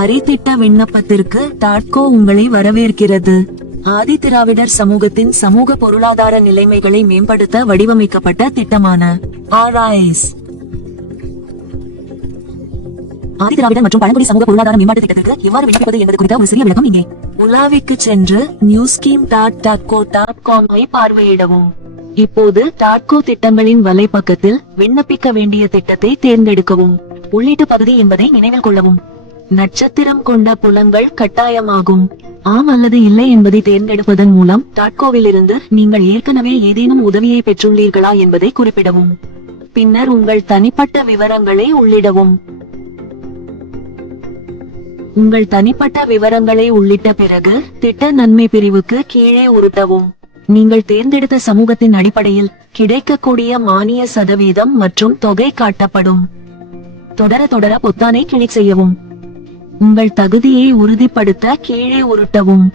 அரித்திட்ட விண்ணப்பத்திற்கு டாட்கோ உங்களை வரவேற்கிறது. ஆதிதிராவிடர் சமூகத்தின் சமூக பொருளாதார நிலைமைகளை மேம்படுத்த வடிவமைக்கப்பட்ட திட்டமான RIS ஆதிதிராவிடர் மற்றும் பழங்குடி சமூக பொருளாதார மேம்பாட்டு திட்டத்திற்கு எவ்வாறு விண்ணப்பிப்பது என்பது குறித்த ஒரு சிறிய விளக்கம் இங்கே. உலாவிக்கு சென்று newscheme.tadco.com பார்வையிடவும். இப்போது டாட்கோ திட்டங்களின் வலைப்பக்கத்தில் விண்ணப்பிக்க வேண்டிய திட்டத்தை தேர்ந்தெடுக்கவும். உள்ளீட்டு பகுதி என்பதை நினைவில் கொள்ளவும். நட்சத்திரம் கொண்ட புலங்கள் கட்டாயமாகும். ஆம் அல்லது இல்லை என்பதை தேர்ந்தெடுப்பதன் மூலம் டாட்கோவிலிருந்து நீங்கள் ஏற்கனவே ஏதேனும் உதவியை பெற்றுள்ளீர்களா என்பதை குறிப்பிடவும். பின்னர் உங்கள் தனிப்பட்ட விவரங்களை உள்ளிடவும். உங்கள் தனிப்பட்ட விவரங்களை உள்ளிட்ட பிறகு திட்ட நன்மை பிரிவுக்கு கீழே உருட்டவும். நீங்கள் தேர்ந்தெடுத்த சமூகத்தின் அடிப்படையில் கிடைக்கக்கூடிய மானிய சதவீதம் மற்றும் தொகை காட்டப்படும். தொடர பொத்தானை கிளிக் செய்யவும். உங்கள் தகுதியை உறுதிப்படுத்த கீழே உருட்டவும்.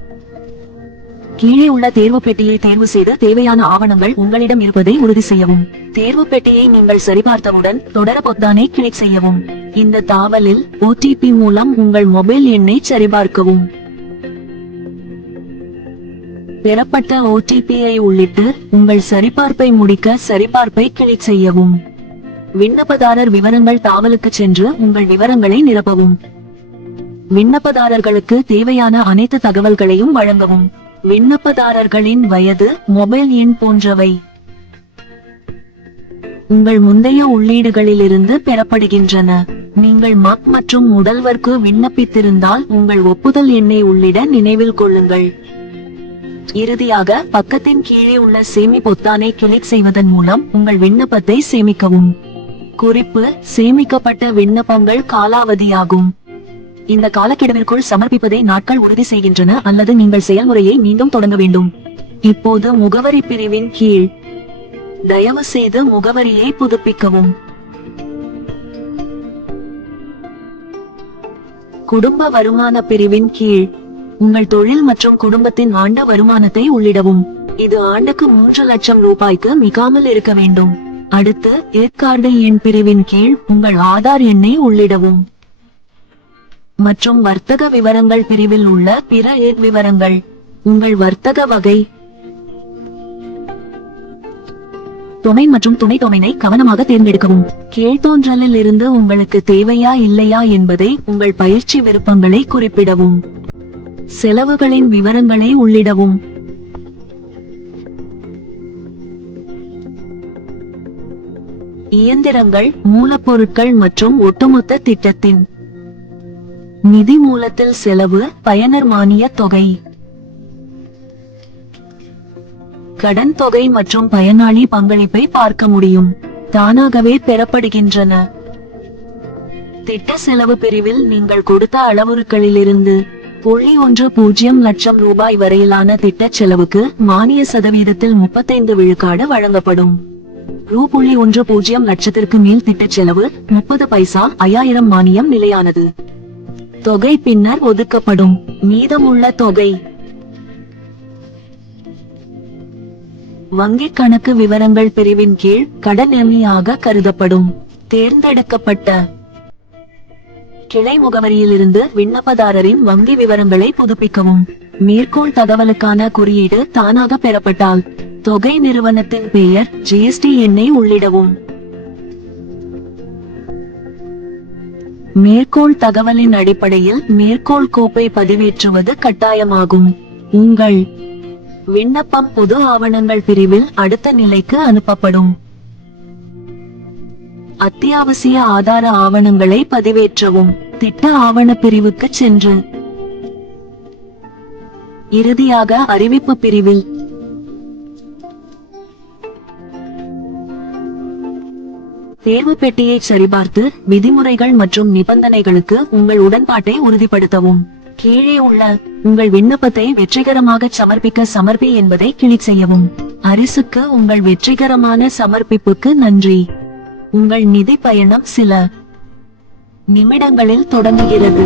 கீழே உள்ள தேர்வு பெட்டியை தேர்வு செய்து தேவையான ஆவணங்கள் உங்களிடம் இருப்பதை உறுதி செய்யவும். தேர்வு பெட்டியை நீங்கள் சரிபார்த்தவுடன் தொடர பொத்தானை கிளிக் செய்யவும். இந்த தாவலில் OTP மூலம் உங்கள் மொபைல் எண்ணை சரிபார்க்கவும். பெறப்பட்ட OTP-ஐ உள்ளிட்டு உங்கள் சரிபார்ப்பை முடிக்க சரிபார்ப்பை கிளிக் செய்யவும். விண்ணப்பதாரர் விவரங்கள் தாவலுக்கு சென்று உங்கள் விவரங்களை நிரப்பவும். விண்ணப்பதாரர்களுக்கு தேவையான அனைத்து தகவல்களையும் வழங்கவும். விண்ணப்பதாரர்களின் வயது, மொபைல் எண் போன்றவை உங்கள் முந்தைய உள்ளீடுகளிலிருந்து பெறப்படுகின்றன. நீங்கள் மக் மற்றும் முதல்வர்க்கு விண்ணப்பித்திருந்தால் உங்கள் ஒப்புதல் எண்ணை உள்ளிட நினைவில் கொள்ளுங்கள். இறுதியாக பக்கத்தின் கீழே உள்ள சேமி பொத்தானை கிளிக் செய்வதன் மூலம் உங்கள் விண்ணப்பத்தை சேமிக்கவும். குறிப்பு: சேமிக்கப்பட்ட விண்ணப்பங்கள் காலாவதியாகும். இந்த காலக்கெடுவிற்குள் சமர்ப்பிப்பதை நாட்கள் உறுதி செய்கின்றன அல்லது நீங்கள் செயல்முறையை மீண்டும் தொடங்க வேண்டும். இப்போது முகவரி பிரிவின் கீழ் தயவு செய்து முகவரியை புதுப்பிக்கவும். குடும்ப வருமான பிரிவின் கீழ் உங்கள் தொழில் மற்றும் குடும்பத்தின் ஆண்டு வருமானத்தை உள்ளிடவும். இது ஆண்டுக்கு 3 லட்சம் ரூபாய்க்கு மிகாமல் இருக்க வேண்டும். அடுத்து ஏற்கார்டு எண் பிரிவின் கீழ் உங்கள் ஆதார் எண்ணை உள்ளிடவும். மற்றும் வர்த்தக விவரங்கள் பிரிவில் உள்ள பிற விவரங்கள். உங்கள் வர்த்தக வகை, டொமைன் மற்றும் துணை டொமைனை கவனமாக தேர்ந்தெடுக்கவும். கீழ்த்தோன்றலில் இருந்து உங்களுக்கு தேவையா இல்லையா என்பதை உங்கள் பயிற்சி விருப்பங்களை குறிப்பிடவும். செலவுகளின் விவரங்களை உள்ளிடவும். இயந்திரங்கள், மூலப்பொருட்கள் மற்றும் ஒட்டுமொத்த திட்டத்தின் நிதி மூலத்தில் செலவு, பயனர் மானிய தொகை, கடன் தொகை மற்றும் பயனாளி பங்களிப்பை பார்க்க முடியும். தானாகவே பெறப்படுகின்றன. திட்ட செலவு பிரிவில் நீங்கள் கொடுத்த அளவுருக்களிலிருந்து 0.10 லட்சம் ரூபாய் வரையிலான திட்ட செலவுக்கு மானிய சதவீதத்தில் 35 விழுக்காடு வழங்கப்படும். ரூ.10 லட்சத்திற்கு மேல் திட்ட செலவு 30 பைசா 5000 மானியம் நிலையானது. தொகை பின்னர் ஒதுக்கப்படும். மீதமுள்ள தொகை வங்கிக் கணக்கு விவரங்கள் பிரிவின் கீழ் கடன் எண்ணியாக கருதப்படும். தேர்ந்தெடுக்கப்பட்ட கிளை முகவரியிலிருந்து விண்ணப்பதாரரின் வங்கி விவரங்களை புதுப்பிக்கவும். மேற்கோள் தகவலுக்கான குறியீடு தானாக பெறப்பட்டால் தொகை, நிறுவனத்தின் பெயர், GST எண்ணை உள்ளிடவும். மேற்கோள் தகவலின் அடிப்படையில் மேற்கோள் கோப்பை பதிவேற்றுவது கட்டாயமாகும். உங்கள் விண்ணப்பம் பொது ஆவணங்கள் பிரிவில் அடுத்த நிலைக்கு அனுப்பப்படும். அத்தியாவசிய ஆதார ஆவணங்களை பதிவேற்றவும். திட்ட ஆவண பிரிவுக்கு சென்று இறுதியாக அறிவிப்பு பிரிவில் தேர்வு பெட்டியை சரிபார்த்து விதிமுறைகள் மற்றும் நிபந்தனைகளுக்கு உங்கள் உடன்பாட்டை உறுதிப்படுத்தவும். கீழே உள்ள உங்கள் விண்ணப்பத்தை வெற்றிகரமாக சமர்ப்பி என்பதை கிளிக் செய்யவும். அரிசுக்கு உங்கள் வெற்றிகரமான சமர்ப்பிப்புக்கு நன்றி. உங்கள் நிதி பயணம் சில நிமிடங்களில் தொடங்குகிறது.